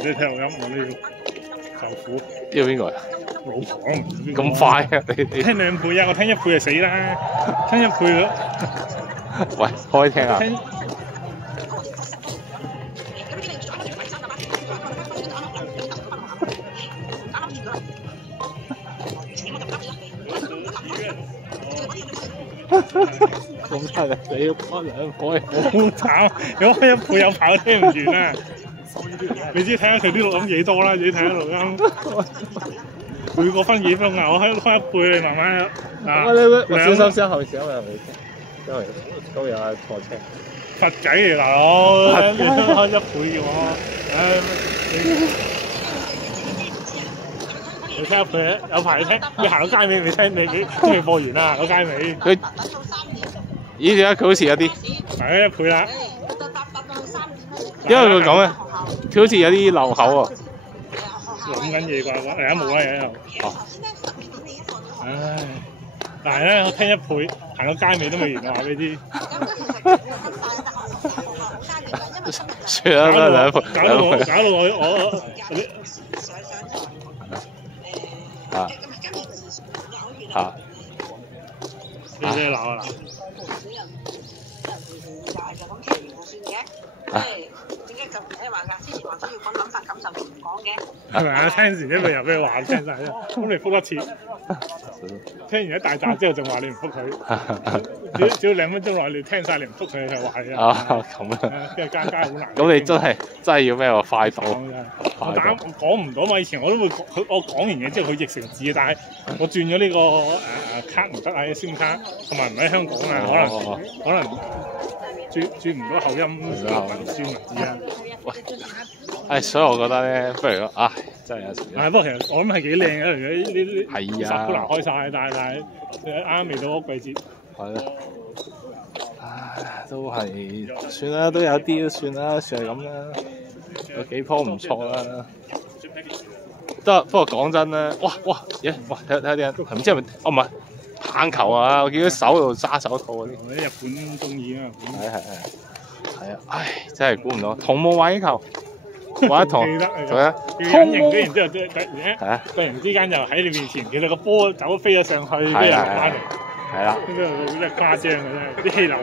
即係聽錄音，我都要受苦。呢個邊個啊？老婆咁快啊！你聽2倍啊！我聽1倍就死啦，聽1倍咯。喂，開聽啊！聽咁犀利，你要開2倍，好慘！如果開1倍有排都聽唔完啦。你知睇下佢啲錄音幾多啦？自己睇下錄音，每個分幾分啊！我開1倍，你慢慢啊。我小心後面小人未聽，因為都有錯車。佛仔嚟大佬，開1倍嘅我，你聽1倍有排聽，你行到街尾未聽？你幾未播完啦？個街尾佢咦點解佢好似有啲係1倍啦？因為佢咁啊，佢好似有啲漏口喎。諗緊嘢啩？而家冇啦，而家又。哦。唉，但係咧，我聽1倍，行到街尾都未完，我話俾你知。算啦，2倍。搞到我你鬧啊嗱！係咪啊？聽時因為有咩話聽晒啫，咁你覆一次，聽完一大集之後仲話你唔覆佢，只要2分鐘內你聽晒你唔覆佢就話你啊！咁啊，跟住間好難。咁你真係要咩喎？快到！我講唔到嘛，以前我都會我講完嘢之後佢譯成字，但係我轉咗呢個卡唔得啊，SIM 卡，同埋唔喺香港啊，可能轉唔到口音，轉文字啊。喂，所以我覺得咧，不如真係有時。不過其實我諗係幾靚嘅，呢係啊，十都難開晒，但係啱未到屋季節。係咯。唉，都係算啦，都有啲都算啦，算係咁啦，有幾樖唔錯啦。得，不過講真咧，哇，睇下啲，唔知係咪？唔係棒球啊！我見到手度揸手套嗰啲。啲日本中意啊！係啊！唉，真係估唔到，同冇玩呢球，玩一同，記得同啊，隱形嘅，然之後突然之間就喺你面前，其實個波飛咗上去，跟住落翻嚟，係啦，呢個真係誇張嘅真係，啲氣流。